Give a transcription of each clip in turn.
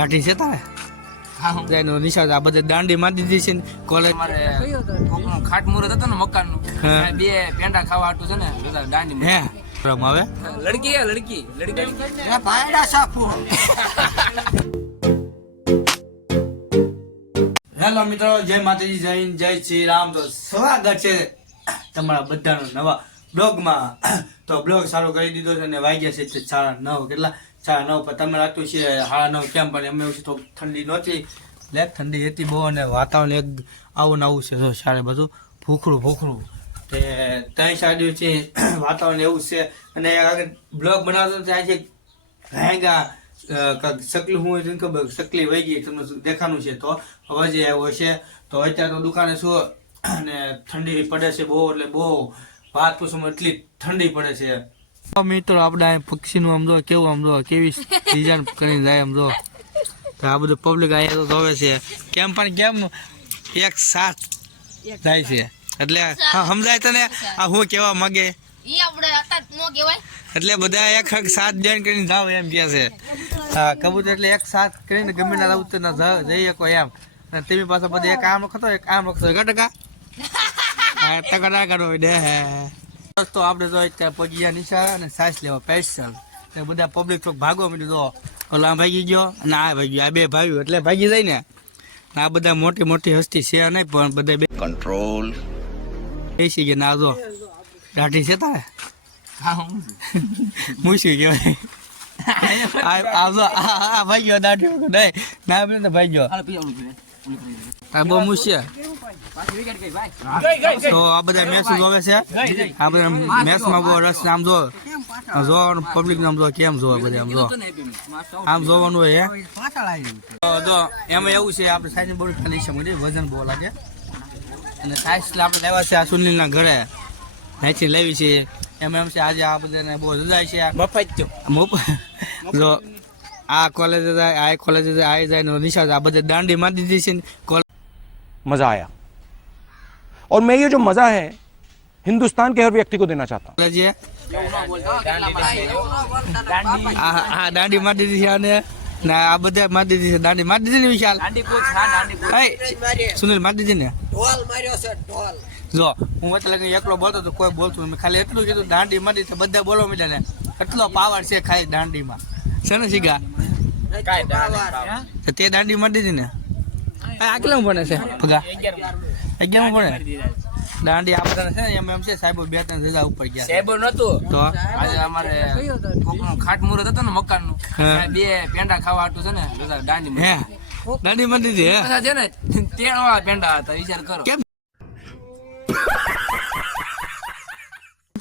દાઢી છે તારે? એનો નિશાળ આ બધે દાંડી મારી દીધી છે કોલેજ ખાટ મુહૂર્ત હતું ને મકાનનું હા. બે પેંડા ખાવા હાટું છે ને બધા દાંડી હે? રમ હવે. લડકી હે લડકી લડકી. હેલો મિત્રો જય માતાજી જય હિન્દ, જય શ્રી રામ. તો સ્વાગત છે તમારા બધાનો નવા બ્લોગમાં. તો બ્લોગ સારો કરી દીધો છે અને વાગ્યા છે સાડા નવ કેટલા? સાડા નવ પણ તમે લાગતું છે, સાડા નવ કેમ? પણ અમે તો ઠંડી નહોતી. લે, ઠંડી હતી બહુ અને વાતાવરણ એક આવું ને આવું છે સારું બધું ભૂખરું ભૂખરું. તે ત્રણ સાઈડ છે, વાતાવરણ એવું છે. અને આગળ બ્લોગ બનાવતો ત્યાં છે રહેગા સકલી, હું હોય ખબર, સકલી વહી ગઈ, તમને દેખાનું છે? તો અવાજ આવ્યો છે, તો અત્યારે તો દુકાને શું અને ઠંડી પડે છે બહુ, એટલે બહુ વાત પૂછું એટલી ઠંડી પડે છે. મિત્રો આપણે પક્ષીનું આમ જો કેવું આમ જો કેવી ડિઝાઇન કરીને જાય આમ જો. તો આ બધું પબ્લિક અહીંયા તો જોવે છે. કેમ પણ કેમ? એક સાથ જાય છે. એટલે હા સમજાય તને? આ હું કેવા માંગે? નો એટલે બધા એક હક સાથ જોઈન કરીને જાવ એમ કે છે. હા કબૂતર એટલે એક સાથ કરીને ગમે ના ઉત્તર ના જઈ શકો એમ. અને તેની પાસે બધા એક આમ રખતો એક આમ રખતો ગટકા હા ટકા કરો દે હે. તો આપણે જો ત્યાં પગિયા ગયા નિશા અને સાસ લેવા સ્પેશિયલ એ બધા પબ્લિક તો ભાગો મીઠું તો ઓલા ભાગી ગયો અને આ ભાગી ગયો. આ બે ભાગ્યું એટલે ભાગી જાય ને. આ બધા મોટી મોટી હસ્તી છે નહીં પણ બધા બે કંટ્રોલ બેસી ગયા ના જો. દાઢી છે તારે? હા હું મૂસી કહેવાય આ ભાઈ ગયો દાઢી નહીં. ના ભાઈ ગયો. આ બહુ ભાઈ તો આ બધા મેચ જોવે છે. આ બધા મેચમાં બહુ રસ આમ જો જોવાનું પબ્લિક નામ જો કેમ જોવે બધા આમ જો. આમ જોવાનું હોય હે. તો એમાં એવું છે આપણે સાઈઝ બહુ ખાલી છે મને વજન બહુ લાગે. અને સાઈઝ આપણે લેવા છે આ સુનિલના ઘરે. અહીંથી લેવી છે. એમ એમ છે આજે આ બધાને બહુ રજાય છે. મફત? જો આ કોલેજ જાય આ કોલેજ જાય આ જાય ને નિશા આ બધે દાંડી મારી દીધી છે ને मजा आया और मैं ये जो मजा है हिंदुस्तान के हर व्यक्ति को देना चाहता हूँ કોલેજે દાંડી આ આ દાંડી મારી દીધી છે અને ના આ બધા મારી દીધી છે દાંડી મારી દીધી ને વિશાલ દાંડી પૂછ હા દાંડી પૂછ હે સુનિલ મારી દીધી ને જો હું એટલે કે એકલો બોલતો તો કોઈ બોલતું નહીં. મેં ખાલી એટલું કીધું દાંડી મારી તો બધા બોલવા માંડ્યા ને એટલો પાવર છે ખાલી દાંડીમાં છે ને શીખા કાંઈ દાંડી તો દાંડી મારી દીધી ને? આ કેટલામાં ભણે છે? ભગા. અગિયારમાં. ભણે? દાંડી આ બધાને છે ને એમ એમ છે સાહેબો બે ત્રણ રજા ઉપર ગયા સાહેબ નતું તો? આજે અમારે કોકનું ખાટ મુહૂર્ત હતું ને મકાનનું. બે પેંડા ખાવા હતું છે ને બધા દાંડી હે? દાંડી મંદિર દીધી છે ને તેણવા પેંડા હતા વિચાર કરો.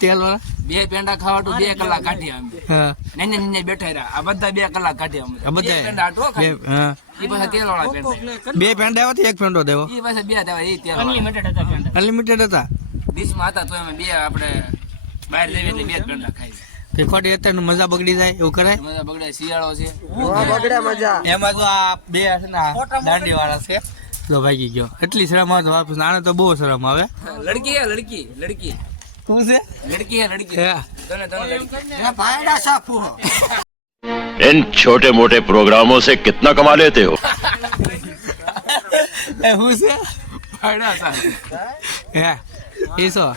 તેલ વાળા બે પેંડા ખાવા તો બે કલાક કાઢી અમે. હા. નેને નેને બેઠા રહ્યા. આ બધા બે કલાક કાઢી અમે. આ બધા પેંડા આટો બે હા. ઈ પાછા તેલ વાળા પેંડા. બે પેંડા આવ્યા તો એક પેંડો દેવો. ઈ પાછા બે દેવા ઈ તેલ વાળા અનલિમિટેડ હતા. ડીશમાં હતા તો અમે બે આપણે બહાર લેવી એટલે બે પેંડા ખાઈ તે ખોટી અત્યારનું મજા બગડી જાય એવું કરાય? મજા બગડે શિયાળો છે. મજા. એમાં તો આ બે છે ને દાંડી વાળા છે. તો ભાગી ગયો. એટલી શરમ આવે તો વાપસ આને તો બહુ શરમ આવે. લડકી લડકી લડકી. શું છે લડકી હે લડકી હે તને તને લડકી इन छोटे मोटे प्रोग्रामों से कितना कमा लेते हो એ શું છે ફાયડા સાહેબ હે એ શું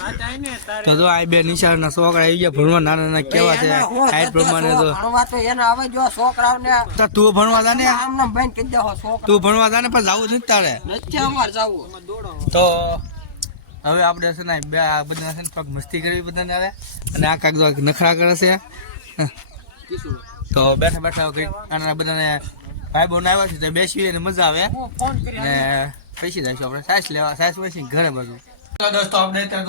તો જો આ બે નિશાળના છોકરા આવી ગયા ભણવા નાના નાના કેવા છે આ પ્રમાણે તો ભણવા તો એને હવે જો છોકરાઓને તો તું ભણવા જા ને આમ નામ બેન કહી દેવો છોકરા તું ભણવા જા ને પણ જવું નથી તારે નથી અમાર જવું તો હવે આપણે છે ને બે આ બધા છે ને થોડીક મસ્તી કરવી બધાને હવે. અને આ કાગ જો નખરા કરે છે. તો બેઠા બેઠા કંઈક બધાને ભાઈ બહુ આવ્યા છે તો બેસીએ અને મજા આવે. ને પૈસી જઈશું આપણે. સાસ લેવા સાસ પછી ઘરે બધું. દોસ્તો આપણે ત્યાં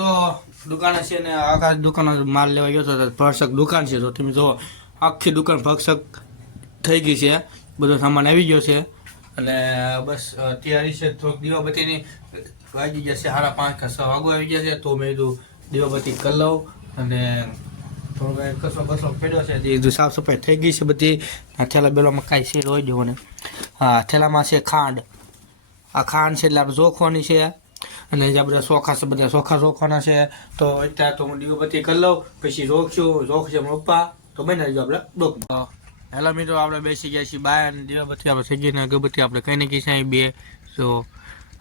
દુકાને છે ને આખા દુકાન માલ લેવા ગયો હતો ભરસક દુકાન છે. તો તમે જો આખી દુકાન ભરસક થઈ ગઈ છે. બધો સામાન આવી ગયો છે. અને બસ તૈયારી છે. થોડીક વાગી છે સાડા પાંચ કે છ વાગો આવી છે તો મેં કીધું દીવાબત્તી કરી લઉં અને થોડો કસો કચરો પડ્યો છે તે કીધું સાફ સફાઈ થઈ ગઈ છે બધી. થેલા બેલામાં કાંઈ છે હોય જવો ને. હા, થેલામાં છે ખાંડ. આ ખાંડ છે એટલે આપણે જોખવાની છે. અને જ્યાં બધા ચોખા છે, બધા ચોખા રોખવાના છે. તો અત્યારે તો હું દીવાબત્તી કરી લઉં, પછી રોકશે છે પપ્પા. તો બને જો આપણે, ડોક. હેલો મિત્રો, આપણે બેસી ગયા છીએ બાય અને દીવાબત્તી આપણે સગીને અગરબત્તી આપણે કંઈ નાખી છે બે. તો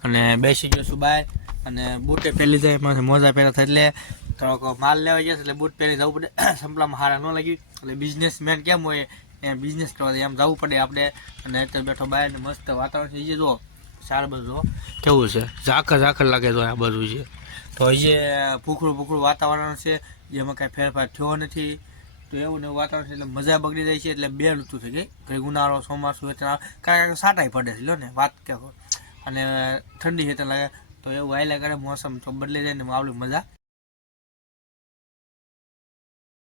અને બેસી ગયો બાય. અને બૂટે પહેરી જાય, એમાં મોજા પહેરા થાય એટલે થોડોક માલ લેવા છે એટલે બૂટ પહેરી જવું પડે. સંપલામાં હારા ન લાગ્યું. એટલે બિઝનેસમેન કેમ હોય એમ બિઝનેસ કરવા એમ જવું પડે આપણે. અને અત્યારે બેઠો બાય અને મસ્ત વાતાવરણ થઈ એ સાર બધું કેવું છે? ઝાકર ઝાકર લાગે તો આ બધું છે તો જે ભૂખડું ભૂખડું વાતાવરણ છે, જેમાં કાંઈ ફેરફાર થયો નથી. તો એવું ને વાતાવરણ છે એટલે મજા બગડી જાય છે. એટલે બે ઋતુ થઈ ગઈ કંઈક ઉનાળો, ચોમાસું એટલે કાંઈ સાટાઈ પડે છે લો ને વાત કે અને ઠંડી હેઠળ લાગે, તો એવું આવેલા કરે, મોસમ તો બદલી જાય ને આવડી મજા.